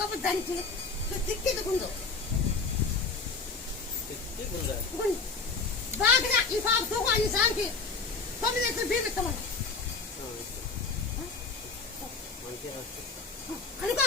కాబట్టి దానికి తిక్కిది గుండు బాగా ఈ పాప తూకు అన్ని సార్కి 9 లీటర్లు బియ్యం ఇస్తామన్నా కనుక